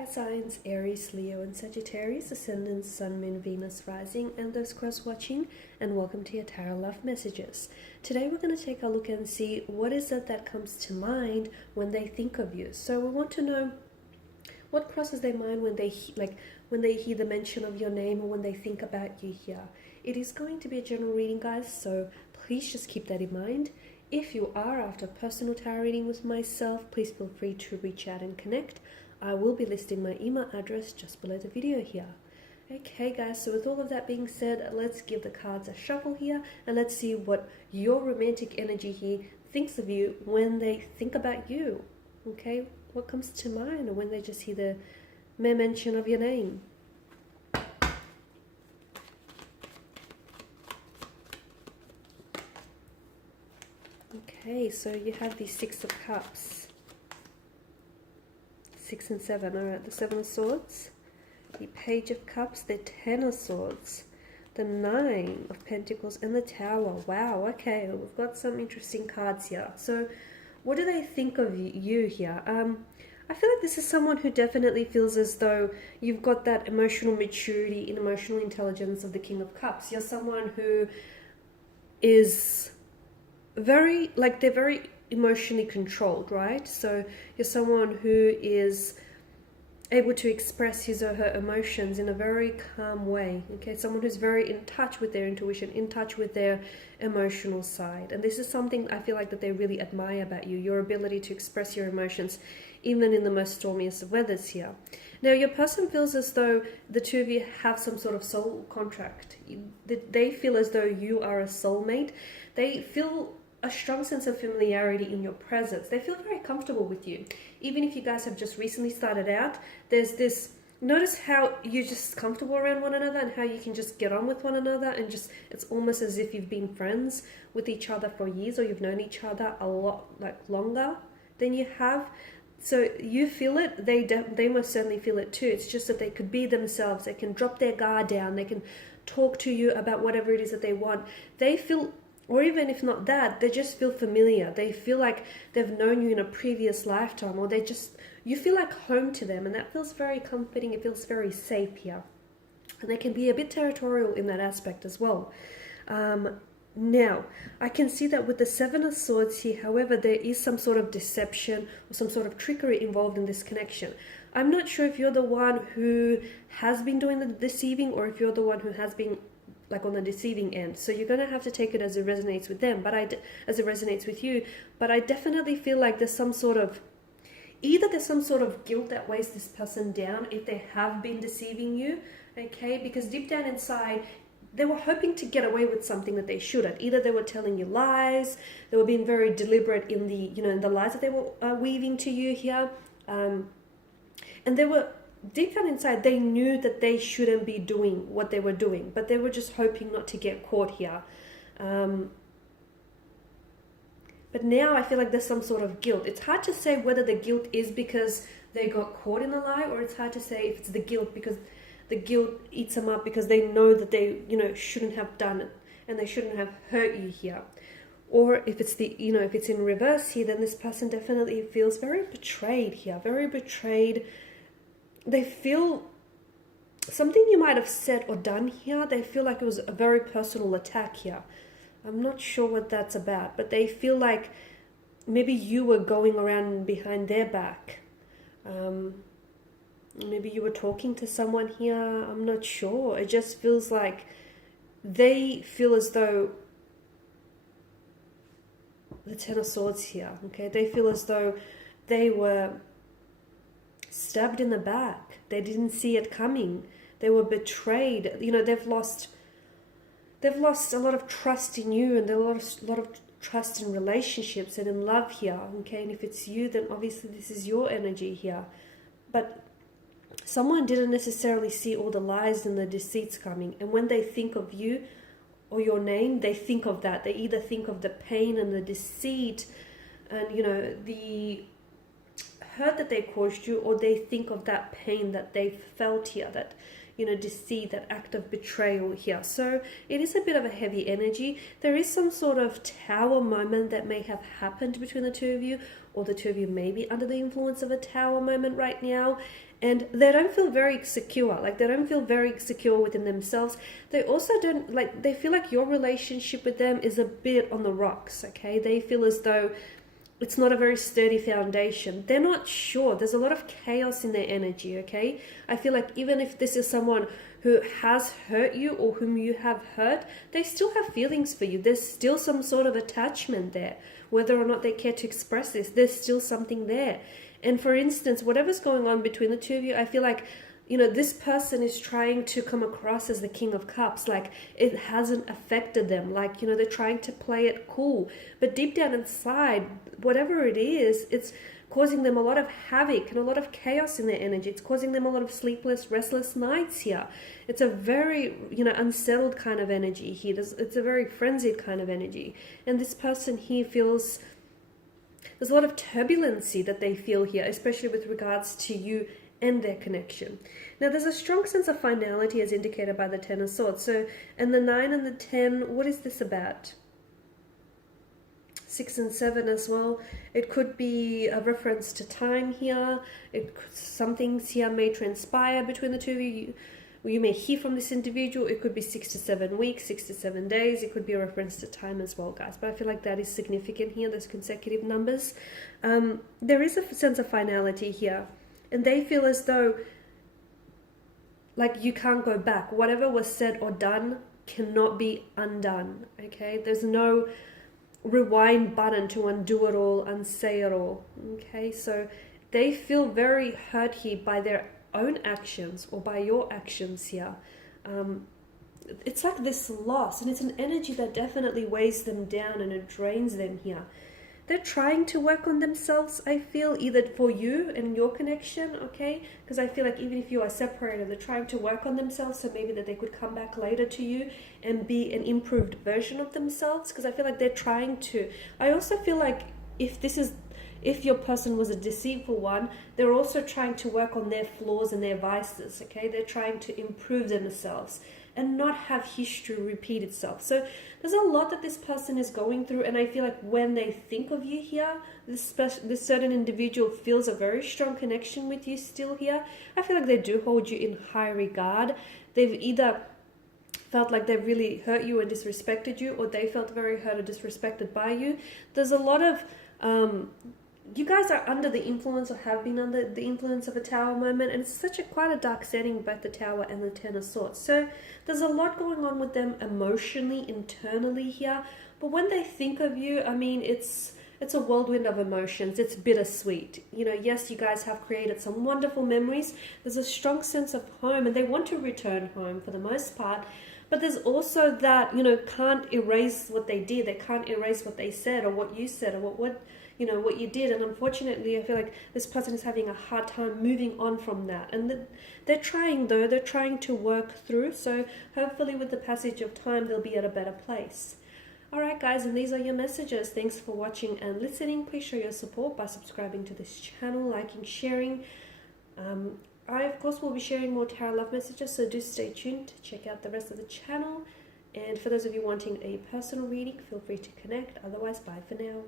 fire signs Aries, Leo and Sagittarius, Ascendant, Sun, Moon, Venus, Rising, and those cross-watching, and welcome to your Tarot Love Messages. Today we're going to take a look and see what is it that comes to mind when they think of you. So we want to know what crosses their mind when they hear the mention of your name or when they think about you here. It is going to be a general reading, guys, so please just keep that in mind. If you are after a personal tarot reading with myself, please feel free to reach out and connect. I will be listing my email address just below the video here. Okay guys, so with all of that being said, let's give the cards a shuffle here and let's see what your romantic energy here thinks of you when they think about you. Okay, what comes to mind when they just hear the mere mention of your name? Okay, so you have the Six of Cups. 6 and 7, alright, the 7 of Swords, the Page of Cups, the 10 of Swords, the 9 of Pentacles, and the Tower. Wow, okay, we've got some interesting cards here. So, what do they think of you here? I feel like this is someone who definitely feels as though you've got that emotional maturity and emotional intelligence of the King of Cups. You're someone who is very, they're very emotionally controlled, right? So you're someone who is able to express his or her emotions in a very calm way, okay? Someone who's very in touch with their intuition, in touch with their emotional side. And this is something I feel like that they really admire about you, your ability to express your emotions even in the most stormiest of weathers here. Now, your person feels as though the two of you have some sort of soul contract. They feel as though you are a soulmate. They feel a strong sense of familiarity in your presence. They feel very comfortable with you. Even if you guys have just recently started out, there's this, notice how you're just comfortable around one another and how you can just get on with one another and just, it's almost as if you've been friends with each other for years or you've known each other a lot longer than you have. So you feel it, they most certainly feel it too. It's just that they could be themselves, they can drop their guard down, they can talk to you about whatever it is that they want. They feel, or even if not that, they just feel familiar. They feel like they've known you in a previous lifetime, or you feel like home to them, and that feels very comforting. It feels very safe here. And they can be a bit territorial in that aspect as well. Now, I can see that with the Seven of Swords here, however, there is some sort of deception or some sort of trickery involved in this connection. I'm not sure if you're the one who has been doing the deceiving or if you're the one who has been on the deceiving end. So you're going to have to take it as it resonates with them, as it resonates with you. But I definitely feel like there's some sort of, either there's some sort of guilt that weighs this person down if they have been deceiving you, okay? Because deep down inside, they were hoping to get away with something that they shouldn't. Either they were telling you lies, they were being very deliberate in the, in the lies that they were weaving to you here. And they were, deep down inside, they knew that they shouldn't be doing what they were doing, but they were just hoping not to get caught here. But now I feel like there's some sort of guilt. It's hard to say whether the guilt is because they got caught in a lie, or it's hard to say if it's the guilt because the guilt eats them up because they know that they, shouldn't have done it and they shouldn't have hurt you here. Or if it's the, if it's in reverse here, then this person definitely feels very betrayed here, very betrayed. They feel something you might have said or done here, they feel like it was a very personal attack here. I'm not sure what that's about, but they feel like maybe you were going around behind their back. Maybe you were talking to someone here, I'm not sure. It just feels like they feel as though the Ten of Swords here, okay? They feel as though they were stabbed in the back. They didn't see it coming. They were betrayed. They've lost a lot of trust in you, and a lot of trust in relationships and in love here, okay? And if it's you, then obviously this is your energy here. But someone didn't necessarily see all the lies and the deceits coming, and when they think of you or your name, they think of that. They either think of the pain and the deceit and the hurt that they caused you, or they think of that pain that they felt here, that deceit, that act of betrayal here. So it is a bit of a heavy energy. There is some sort of tower moment that may have happened between the two of you, or the two of you may be under the influence of a tower moment right now. And they don't feel very secure. Like, they don't feel very secure within themselves. They also don't, like, they feel like your relationship with them is a bit on the rocks, okay? They feel as though it's not a very sturdy foundation. They're not sure. There's a lot of chaos in their energy, okay? I feel like even if this is someone who has hurt you or whom you have hurt, they still have feelings for you. There's still some sort of attachment there. Whether or not they care to express this, there's still something there. And for instance, whatever's going on between the two of you, I feel like, this person is trying to come across as the King of Cups, like it hasn't affected them, like, they're trying to play it cool. But deep down inside, whatever it is, it's causing them a lot of havoc and a lot of chaos in their energy. It's causing them a lot of sleepless, restless nights here. It's a very, unsettled kind of energy here. It's a very frenzied kind of energy. And this person here feels... there's a lot of turbulency that they feel here, especially with regards to you and their connection. Now, there's a strong sense of finality as indicated by the Ten of Swords. So, and the 9 and the 10, what is this about? 6 and 7 as well. It could be a reference to time here. Some things here may transpire between the two of you. You may hear from this individual. It could be 6 to 7 weeks, 6 to 7 days. It could be a reference to time as well, guys. But I feel like that is significant here, those consecutive numbers. There is a sense of finality here. And they feel as though, like, you can't go back. Whatever was said or done cannot be undone, okay? There's no rewind button to undo it all, unsay it all, okay? So they feel very hurt here by their own actions or by your actions here. It's like this loss, and it's an energy that definitely weighs them down and it drains them here. They're trying to work on themselves, I feel, either for you and your connection, okay? Because I feel like even if you are separated, they're trying to work on themselves so maybe that they could come back later to you and be an improved version of themselves, because I feel like they're trying to. I also feel like if your person was a deceitful one, they're also trying to work on their flaws and their vices, okay? They're trying to improve themselves and not have history repeat itself. So there's a lot that this person is going through, and I feel like when they think of you here, this certain individual feels a very strong connection with you still here. I feel like they do hold you in high regard. They've either felt like they really hurt you and disrespected you, or they felt very hurt or disrespected by you. There's a lot of... you guys are under the influence or have been under the influence of a tower moment, and it's quite a dark setting, both the tower and the Ten of Swords. So there's a lot going on with them emotionally, internally here. But when they think of you, I mean, it's a whirlwind of emotions. It's bittersweet. Yes, you guys have created some wonderful memories. There's a strong sense of home, and they want to return home for the most part. But there's also that, can't erase what they did. They can't erase what they said or what you said or what you did. And unfortunately, I feel like this person is having a hard time moving on from that. And they're trying, though. They're trying to work through. So hopefully with the passage of time, they'll be at a better place. Alright, guys, and these are your messages. Thanks for watching and listening. Please show your support by subscribing to this channel, liking, sharing. I, of course, will be sharing more tarot love messages, so do stay tuned to check out the rest of the channel. And for those of you wanting a personal reading, feel free to connect. Otherwise, bye for now.